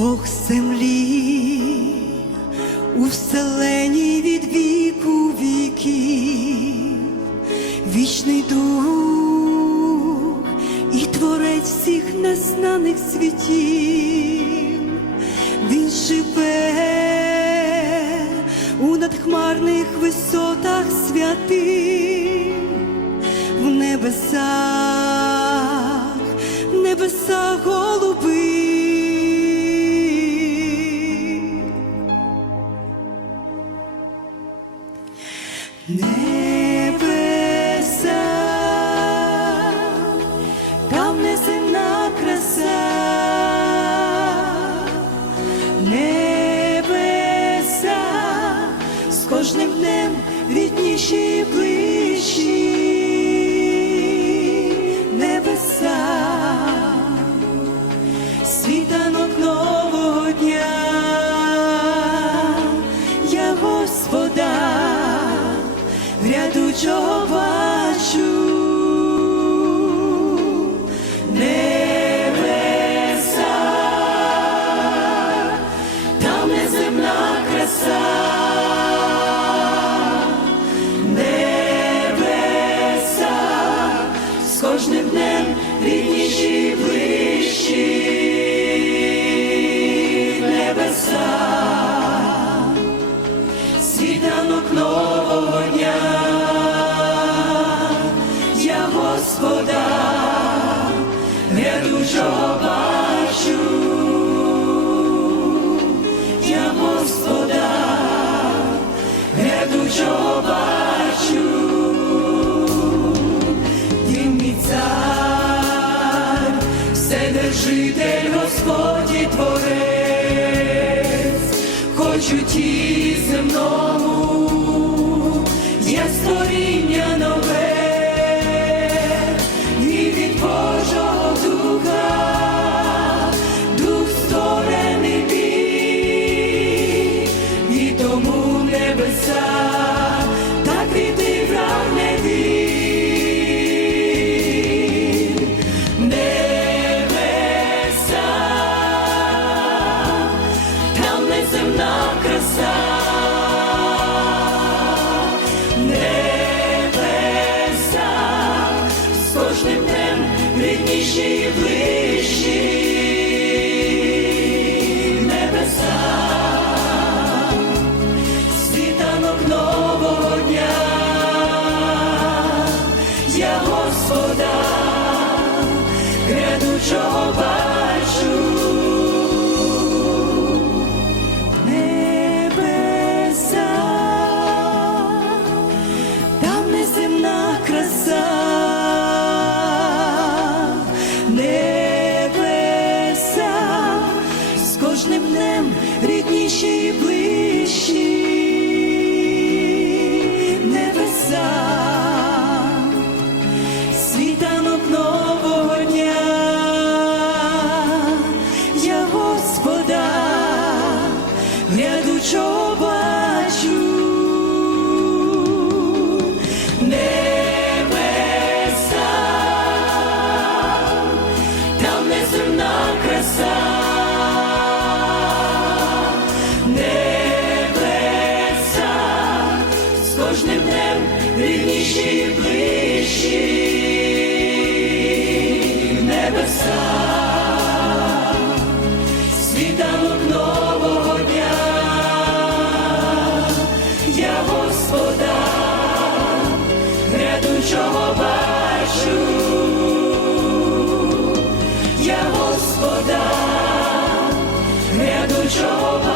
Бог землі у вселенні від віку віків, вічний дух і творець всіх незнаних світів, він живе у надхмарних висотах святих, в небесах, в небесах рідніші ближчі, небеса, світанок дня, я Господа грядучого вседержитель Господь і Творець, хочу ті земному, і ближчі, небеса, світанок нового дня, я Господа грядучого грядучого бачу, я Господа грядучого бачу,